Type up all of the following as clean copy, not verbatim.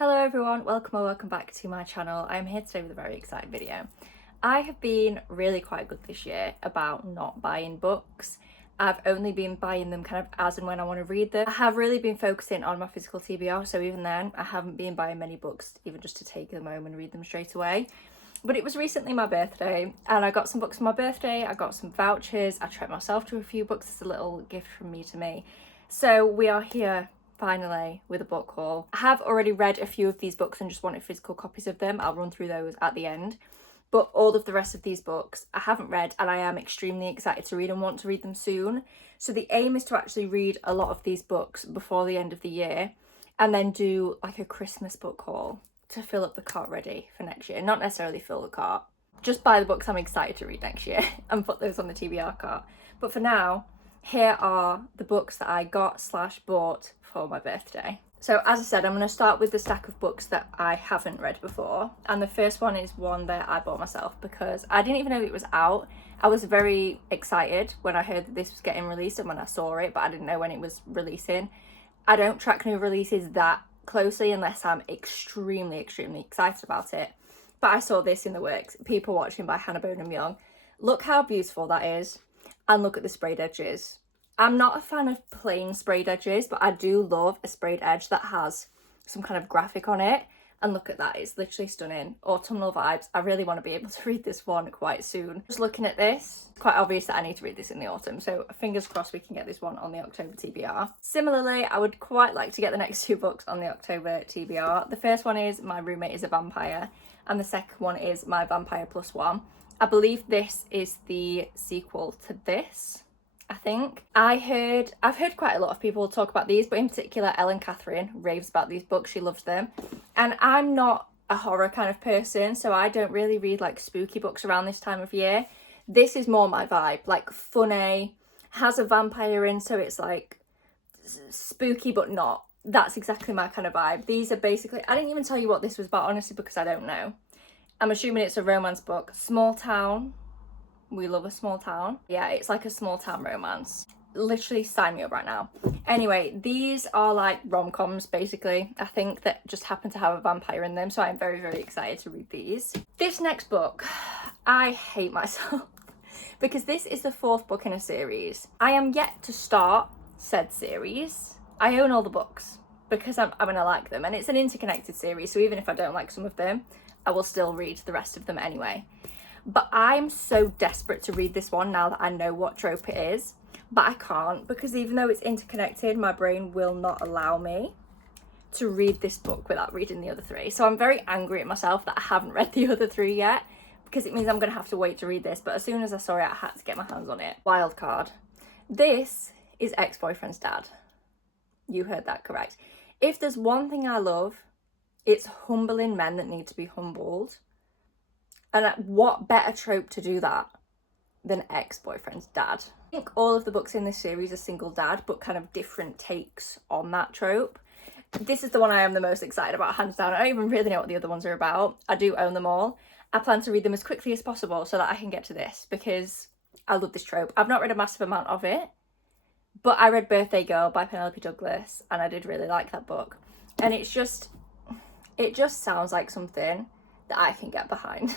Hello everyone, welcome or welcome back to my channel. I'm here today with a very exciting video. I have been really quite good this year about not buying books. I've only been buying them kind of as and when I want to read them. I have really been focusing on my physical TBR, so even then I haven't been buying many books even just to take them home and read them straight away. But it was recently my birthday and I got some books for my birthday, I got some vouchers, I treated myself to a few books as a little gift from me to me. So we are here finally with a book haul. I have already read a few of these books and just wanted physical copies of them. I'll run through those at the end. But all of the rest of these books I haven't read and I am extremely excited to read and want to read them soon. So the aim is to actually read a lot of these books before the end of the year and then do like a Christmas book haul to fill up the cart ready for next year. Not necessarily fill the cart, just buy the books I'm excited to read next year and put those on the TBR cart. But for now, here are the books that I got/bought for my birthday. So as I said, I'm going to start with the stack of books that I haven't read before. And the first one is one that I bought myself because I didn't even know it was out. I was very excited when I heard that this was getting released and when I saw it, but I didn't know when it was releasing. I don't track new releases that closely unless I'm extremely excited about it. But I saw this in the works, People Watching by Hannah Bonham Young. Look how beautiful that is. And look at the sprayed edges. I'm not a fan of plain sprayed edges, but I do love a sprayed edge that has some kind of graphic on it. And look at that, it's literally stunning. Autumnal vibes. I really want to be able to read this one quite soon. Just looking at this, it's quite obvious that I need to read this in the autumn. So fingers crossed we can get this one on the October TBR. Similarly, I would quite like to get the next two books on the October TBR. The first one is My Roommate is a Vampire. And the second one is My Vampire Plus One. I believe this is the sequel to this. I think. I've heard quite a lot of people talk about these, but in particular Ellen Catherine raves about these books. She loves them. And I'm not a horror kind of person, so I don't really read like spooky books around this time of year. This is more my vibe, like funny, has a vampire in, so it's like spooky but not. That's exactly my kind of vibe. These are basically, I didn't even tell you what this was about, honestly, because I don't know. I'm assuming it's a romance book. Small town. We love a small town. Yeah, it's like a small town romance. Literally sign me up right now. Anyway, these are like rom-coms basically. I think that just happen to have a vampire in them. So I'm very excited to read these. This next book, I hate myself because this is the fourth book in a series. I am yet to start said series. I own all the books because I'm gonna like them. And it's an interconnected series. So even if I don't like some of them, I will still read the rest of them anyway. But I'm so desperate to read this one now that I know what trope it is. But I can't because even though it's interconnected, my brain will not allow me to read this book without reading the other three. So I'm very angry at myself that I haven't read the other three yet because it means I'm going to have to wait to read this. But as soon as I saw it, I had to get my hands on it. Wild card. This is Ex-Boyfriend's Dad. You heard that correct. If there's one thing I love, it's humbling men that need to be humbled. And what better trope to do that than Ex-Boyfriend's Dad? I think all of the books in this series are single dad, but kind of different takes on that trope. This is the one I am the most excited about, hands down. I don't even really know what the other ones are about. I do own them all. I plan to read them as quickly as possible so that I can get to this because I love this trope. I've not read a massive amount of it, but I read Birthday Girl by Penelope Douglas and I did really like that book. And it just sounds like something that I can get behind.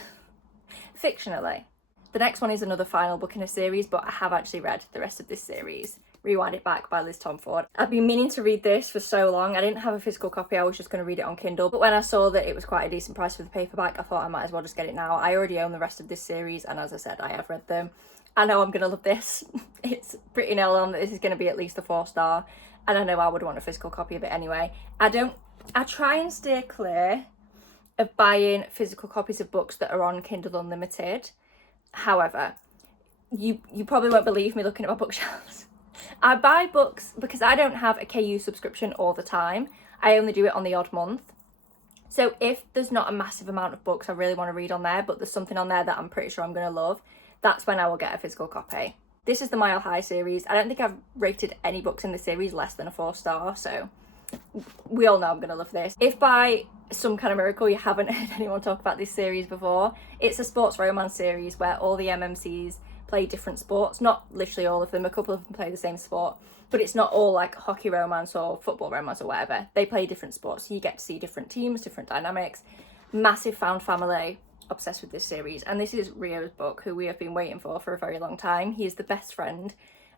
Fictionally. The next one is another final book in a series, but I have actually read the rest of this series. Rewind It Back by Liz Tomford. I've been meaning to read this for so long. I didn't have a physical copy, I was just going to read it on Kindle. But when I saw that it was quite a decent price for the paperback, I thought I might as well just get it now. I already own the rest of this series, and as I said, I have read them. I know I'm going to love this. It's pretty nailed on that this is going to be at least a 4-star, and I know I would want a physical copy of it anyway. I try and steer clear of buying physical copies of books that are on Kindle Unlimited. However, you probably won't believe me looking at my bookshelves. I buy books because I don't have a KU subscription all the time. I only do it on the odd month. So if there's not a massive amount of books I really want to read on there, but there's something on there that I'm pretty sure I'm going to love, that's when I will get a physical copy. This is the Mile High series. I don't think I've rated any books in the series less than a 4-star, so we all know I'm going to love this. If by some kind of miracle you haven't heard anyone talk about this series before, it's a sports romance series where all the MMCs play different sports. Not literally all of them, a couple of them play the same sport, but it's not all like hockey romance or football romance or whatever. They play different sports, so you get to see different teams, different dynamics. Massive found family, obsessed with this series. And this is Rio's book, who we have been waiting for a very long time. He is the best friend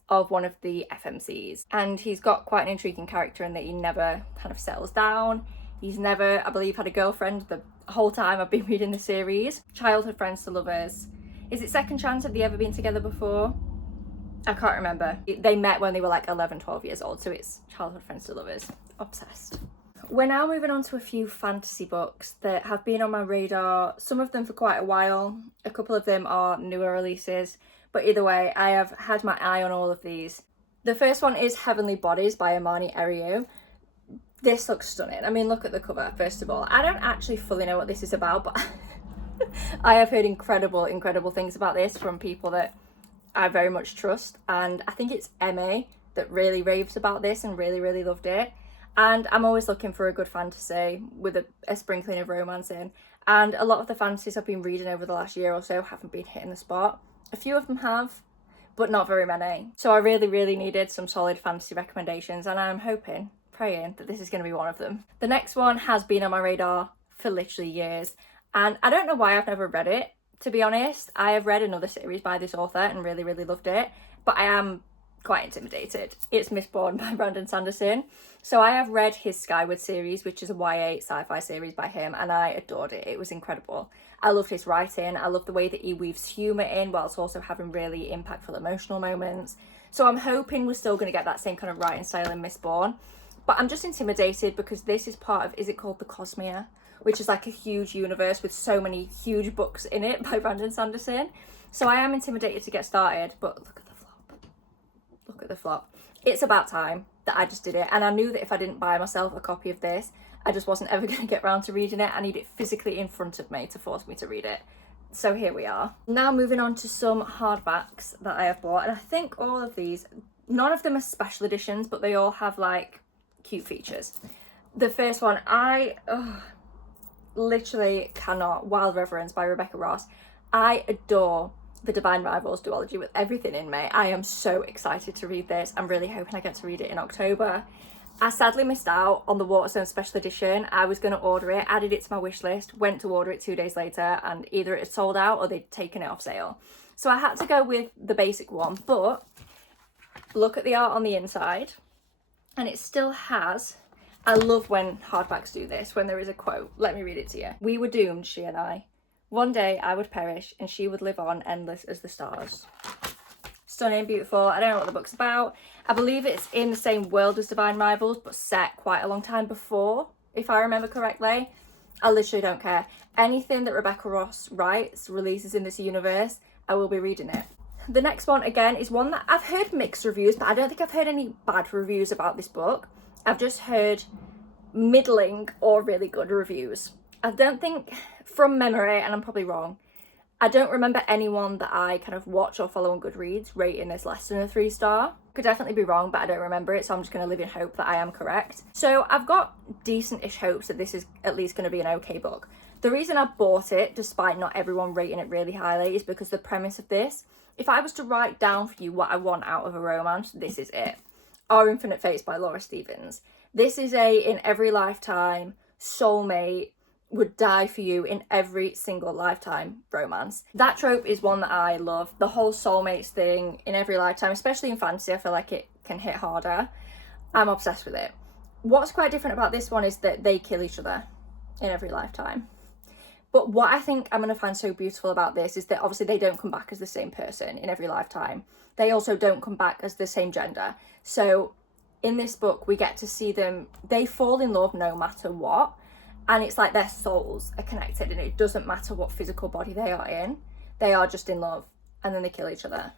of one of the FMCs, and he's got quite an intriguing character in that he never kind of settles down. He's never, I believe, had a girlfriend the whole time I've been reading the series. Childhood friends to lovers. Is it second chance? Have they ever been together before? I can't remember. They met when they were like 11, 12 years old, so it's childhood friends to lovers. Obsessed. We're now moving on to a few fantasy books that have been on my radar, some of them for quite a while. A couple of them are newer releases, but either way, I have had my eye on all of these. The first one is Heavenly Bodies by Amani Eriu. This looks stunning. I mean, look at the cover, first of all. I don't actually fully know what this is about, but I have heard incredible things about this from people that I very much trust. And I think it's Emma that really raves about this and really loved it. And I'm always looking for a good fantasy with a sprinkling of romance in. And a lot of the fantasies I've been reading over the last year or so haven't been hitting the spot. A few of them have, but not very many. So I really needed some solid fantasy recommendations, and I'm hoping, praying that this is going to be one of them. The next one has been on my radar for literally years, and I don't know why I've never read it, to be honest. I have read another series by this author and really loved it, but I am quite intimidated. It's Mistborn by Brandon Sanderson. So I have read his Skyward series, which is a YA sci-fi series by him, and I adored it. It was incredible. I loved his writing. I love the way that he weaves humour in whilst also having really impactful emotional moments. So I'm hoping we're still going to get that same kind of writing style in Mistborn. But I'm just intimidated because this is part of, is it called the Cosmere? Which is like a huge universe with so many huge books in it by Brandon Sanderson. So I am intimidated to get started, but look at the flop. Look at the flop. It's about time that I just did it. And I knew that if I didn't buy myself a copy of this, I just wasn't ever going to get around to reading it. I need it physically in front of me to force me to read it. So here we are. Now moving on to some hardbacks that I have bought. And I think all of these, none of them are special editions, but they all have like cute features. The first one, I literally cannot. Wild Reverence by Rebecca Ross. I adore the Divine Rivals duology with everything in me. I am so excited to read this. I'm really hoping I get to read it in October. I sadly missed out on the Waterstone special edition. I was going to order it, added it to my wish list, went to order it 2 days later, and either it had sold out or they'd taken it off sale. So I had to go with the basic one, but look at the art on the inside. And it still has, I love when hardbacks do this, when there is a quote. Let me read it to you. "We were doomed, she and I. One day I would perish and she would live on endless as the stars." Stunning, beautiful. I don't know what the book's about. I believe it's in the same world as Divine Rivals, but set quite a long time before, if I remember correctly. I literally don't care. Anything that Rebecca Ross writes, releases in this universe, I will be reading it. The next one, again, is one that I've heard mixed reviews, but I don't think I've heard any bad reviews about this book. I've just heard middling or really good reviews. I don't think, from memory, and I'm probably wrong, I don't remember anyone that I kind of watch or follow on Goodreads rating this less than a 3-star. Could definitely be wrong, but I don't remember it, so I'm just going to live in hope that I am correct. So I've got decent-ish hopes that this is at least going to be an okay book. The reason I bought it, despite not everyone rating it really highly, is because the premise of this, if I was to write down for you what I want out of a romance, this is it. Our Infinite Fates by Laura Stevens. This is a in every lifetime, soulmate, would die for you in every single lifetime romance. That trope is one that I love. The whole soulmates thing in every lifetime, especially in fantasy, I feel like it can hit harder. I'm obsessed with it. What's quite different about this one is that they kill each other in every lifetime. But what I think I'm going to find so beautiful about this is that obviously they don't come back as the same person in every lifetime. They also don't come back as the same gender. So in this book, we get to see them, they fall in love no matter what. And it's like their souls are connected and it doesn't matter what physical body they are in. They are just in love and then they kill each other.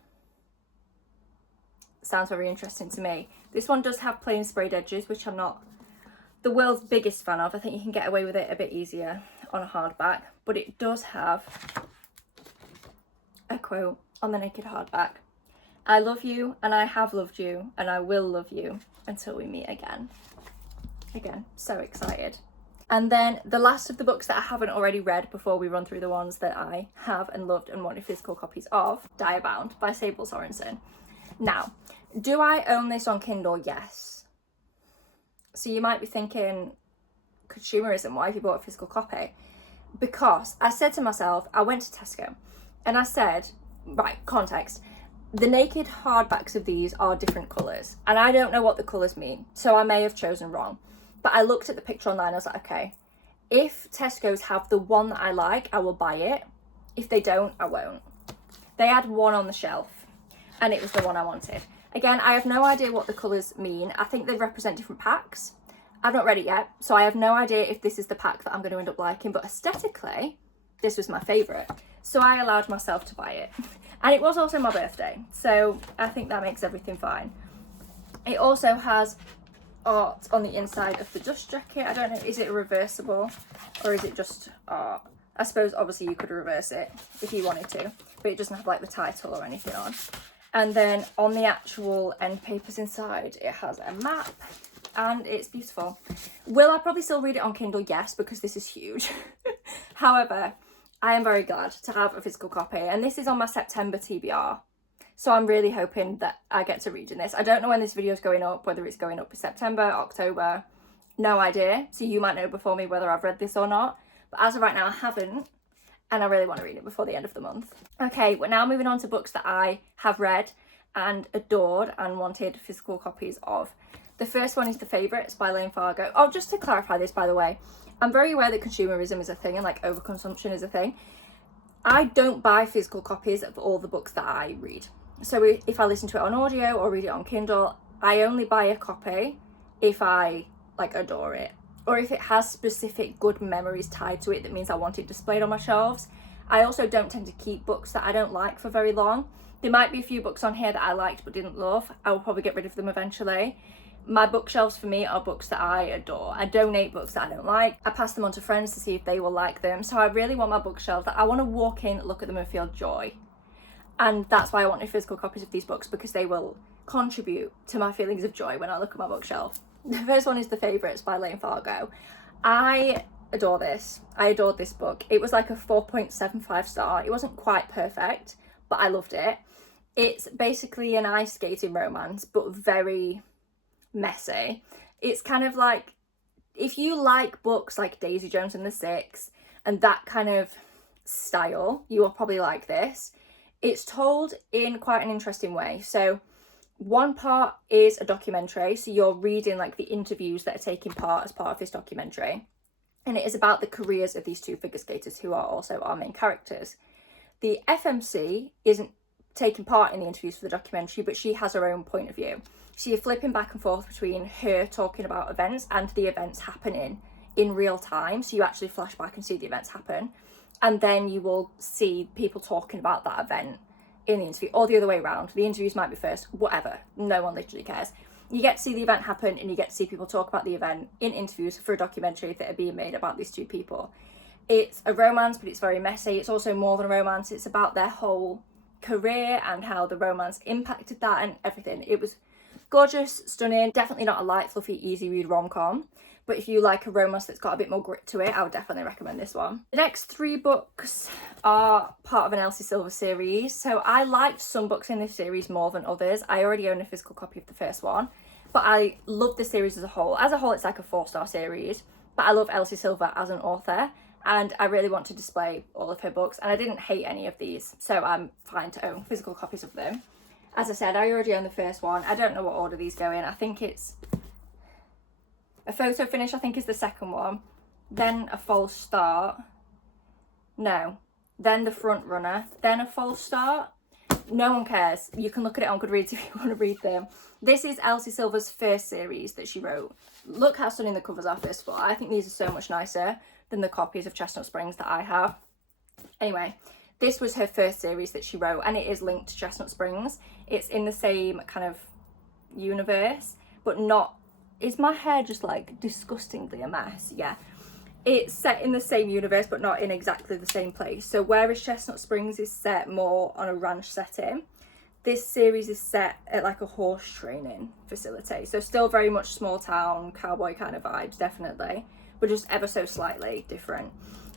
Sounds very interesting to me. This one does have plain sprayed edges, which I'm not the world's biggest fan of. I think you can get away with it a bit easier on a hardback. But it does have a quote on the naked hardback. "I love you and I have loved you and I will love you until we meet again." Again, so excited. And then the last of the books that I haven't already read before we run through the ones that I have and loved and wanted physical copies of, Diabound by Sable Sorensen. Now, do I own this on Kindle? Yes. So you might be thinking, consumerism, why have you bought a physical copy? Because I said to myself, I went to Tesco and I said, right, context, the naked hardbacks of these are different colours and I don't know what the colours mean, so I may have chosen wrong. But I looked at the picture online, I was like, okay, if Tesco's have the one that I like, I will buy it. If they don't, I won't. They had one on the shelf and it was the one I wanted. Again, I have no idea what the colours mean. I think they represent different packs. I've not read it yet, so I have no idea if this is the pack that I'm going to end up liking, but aesthetically, this was my favourite. So I allowed myself to buy it. And it was also my birthday, so I think that makes everything fine. It also has art on the inside of the dust jacket. I don't know, is it reversible or is it just art? I suppose obviously you could reverse it if you wanted to, but it doesn't have like the title or anything on. And then on the actual end papers inside, it has a map and it's beautiful. Will I probably still read it on Kindle? Yes, because this is huge. However, I am very glad to have a physical copy, and this is on my September TBR. So I'm really hoping that I get to read in this. I don't know when this video is going up, whether it's going up in September, October, no idea. So you might know before me whether I've read this or not. But as of right now, I haven't, and I really want to read it before the end of the month. Okay, we're now moving on to books that I have read and adored and wanted physical copies of. The first one is The Favourites by Lane Fargo. Oh, just to clarify this, by the way, I'm very aware that consumerism is a thing and like overconsumption is a thing. I don't buy physical copies of all the books that I read. So if I listen to it on audio or read it on Kindle, I only buy a copy if I like adore it, or if it has specific good memories tied to it that means I want it displayed on my shelves. I also don't tend to keep books that I don't like for very long. There might be a few books on here that I liked but didn't love. I will probably get rid of them eventually. My bookshelves for me are books that I adore. I donate books that I don't like. I pass them on to friends to see if they will like them. So I really want my bookshelves that I want to walk in, look at them and feel joy. And that's why I wanted physical copies of these books, because they will contribute to my feelings of joy when I look at my bookshelf. The first one is The Favourites by Lane Fargo. I adore this. I adored this book. It was like a 4.75 star. It wasn't quite perfect, but I loved it. It's basically an ice skating romance, but very messy. It's kind of like, if you like books like Daisy Jones and the Six and that kind of style, you will probably like this. It's told in quite an interesting way. So one part is a documentary, so you're reading like the interviews that are taking part as part of this documentary, and it is about the careers of these two figure skaters who are also our main characters. The FMC isn't taking part in the interviews for the documentary, but she has her own point of view. So you're flipping back and forth between her talking about events and the events happening in real time. So you actually flash back and see the events happen. And then you will see people talking about that event in the interview, or the other way around. The interviews might be first, whatever. No one literally cares. You get to see the event happen and you get to see people talk about the event in interviews for a documentary that are being made about these two people. It's a romance, but it's very messy. It's also more than a romance. It's about their whole career and how the romance impacted that and everything. It was gorgeous, stunning, definitely not a light, fluffy, easy read rom-com, but if you like a romance that's got a bit more grit to it, I would definitely recommend this one. The next three books are part of an Elsie Silver series, so I liked some books in this series more than others. I already own a physical copy of the first one, but I love the series as a whole. As a whole, it's like a 4-star series, but I love Elsie Silver as an author, and I really want to display all of her books, and I didn't hate any of these, so I'm fine to own physical copies of them. As I said, I already own the first one. I don't know what order these go in. I think it's a photo finish, I think is the second one. Then a false start. No. Then the front runner. Then a false start. No one cares. You can look at it on Goodreads if you want to read them. This is Elsie Silver's first series that she wrote. Look how stunning the covers are, first of all. I think these are so much nicer than the copies of Chestnut Springs that I have. Anyway, this was her first series that she wrote, and it is linked to Chestnut Springs. It's in the same kind of universe, but not... Is my hair just like disgustingly a mess? Yeah. It's set in the same universe, but not in exactly the same place. So whereas Chestnut Springs is set more on a ranch setting, this series is set at like a horse training facility. So still very much small town, cowboy kind of vibes, definitely. but just ever so slightly different.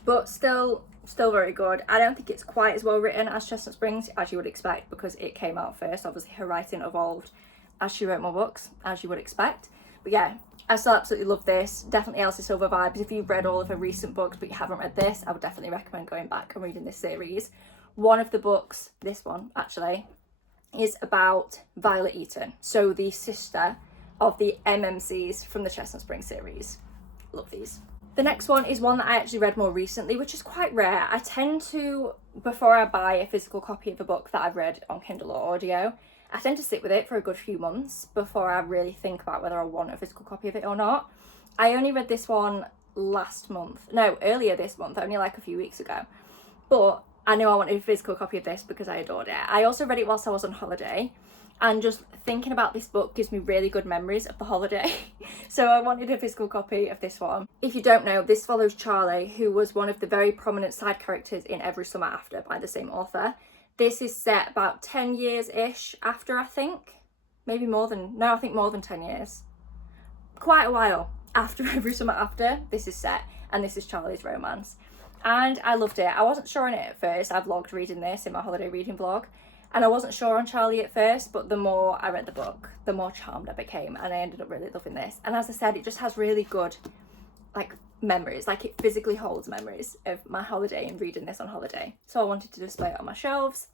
But still very good. I don't think it's quite as well written as Chestnut Springs, as you would expect, because it came out first. Obviously her writing evolved as she wrote more books, as you would expect. But yeah, I still absolutely love this. Definitely Elsie Silver vibes. If you've read all of her recent books but you haven't read this, I would definitely recommend going back and reading this series. One of the books, this one actually, is about Violet Eaton, so the sister of the MMCs from the Chestnut Springs series. Love these. The next one is one that I actually read more recently, which is quite rare. I tend to, before I buy a physical copy of a book that I've read on Kindle or audio, I tend to sit with it for a good few months before I really think about whether I want a physical copy of it or not. I only read this one earlier this month, only like a few weeks ago. But I knew I wanted a physical copy of this because I adored it. I also read it whilst I was on holiday, and just thinking about this book gives me really good memories of the holiday. So I wanted a physical copy of this one. If you don't know, this follows Charlie, who was one of the very prominent side characters in Every Summer After by the same author. This is set about 10 years-ish after, I think. Maybe more than, no, I think more than 10 years. Quite a while after Every Summer After, this is set, and this is Charlie's romance. And I loved it. I wasn't sure on it at first. I vlogged reading this in my holiday reading vlog. And I wasn't sure on Charlie at first, but the more I read the book, the more charmed I became, and I ended up really loving this. And as I said, it just has really good, like, memories. Like, it physically holds memories of my holiday and reading this on holiday. So I wanted to display it on my shelves.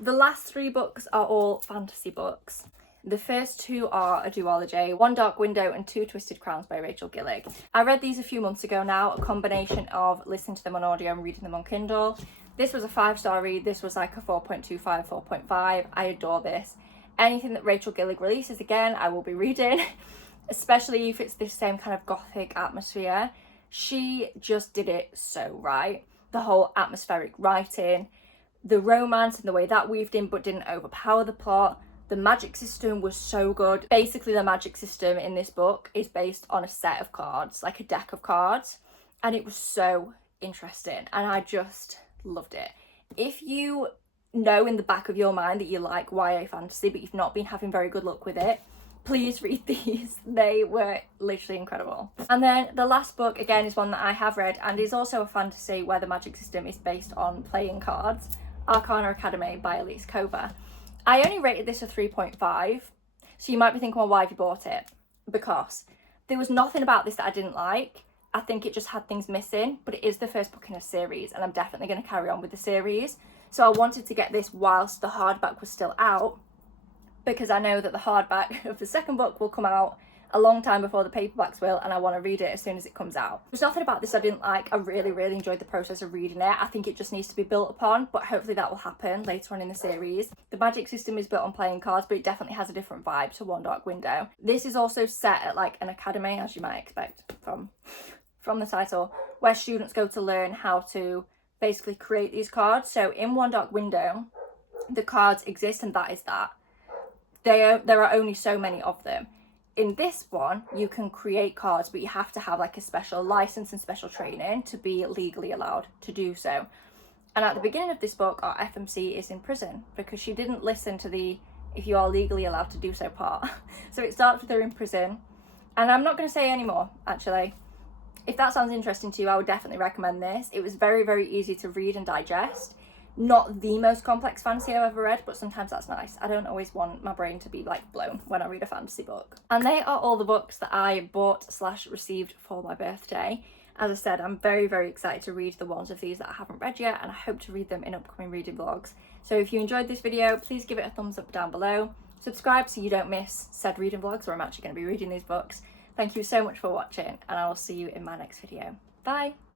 The last 3 books are all fantasy books. The first 2 are a duology, One Dark Window and Two Twisted Crowns by Rachel Gillig. I read these a few months ago now, a combination of listening to them on audio and reading them on Kindle. This was a 5-star read. This was like a 4.25, 4.5. I adore this. Anything that Rachel Gillig releases, again, I will be reading, especially if it's this same kind of gothic atmosphere. She just did it so right. The whole atmospheric writing, the romance and the way that weaved in but didn't overpower the plot. The magic system was so good. Basically, the magic system in this book is based on a set of cards, like a deck of cards, and it was so interesting, and I just loved it. If you know in the back of your mind that you like YA fantasy but you've not been having very good luck with it, please read these. They were literally incredible. And then the last book, again, is one that I have read and is also a fantasy where the magic system is based on playing cards, Arcana Academy by Elise Kova. I only rated this a 3.5, so you might be thinking, well, why have you bought it? Because there was nothing about this that I didn't like. I think it just had things missing, but it is the first book in a series, and I'm definitely going to carry on with the series. So I wanted to get this whilst the hardback was still out, because I know that the hardback of the second book will come out a long time before the paperbacks will, and I want to read it as soon as it comes out. There's nothing about this I didn't like. I really enjoyed the process of reading it. I think it just needs to be built upon, but hopefully that will happen later on in the series. The magic system is built on playing cards, but it definitely has a different vibe to One Dark Window. This is also set at like an academy, as you might expect from the title, where students go to learn how to basically create these cards. So in One Dark Window, the cards exist, and that is that. There are only so many of them. In this one, you can create cards, but you have to have like a special license and special training to be legally allowed to do so. And at the beginning of this book, our FMC is in prison because she didn't listen to the if you are legally allowed to do so part. So it starts with her in prison. And I'm not going to say any more, actually. If that sounds interesting to you, I would definitely recommend this. It was very easy to read and digest. Not the most complex fantasy I've ever read, but sometimes that's nice. I don't always want my brain to be like blown when I read a fantasy book. And they are all the books that I bought/received for my birthday. As I said, I'm very excited to read the ones of these that I haven't read yet, and I hope to read them in upcoming reading vlogs. So if you enjoyed this video, please give it a thumbs up down below. Subscribe so you don't miss said reading vlogs where I'm actually going to be reading these books. Thank you so much for watching, and I will see you in my next video. Bye!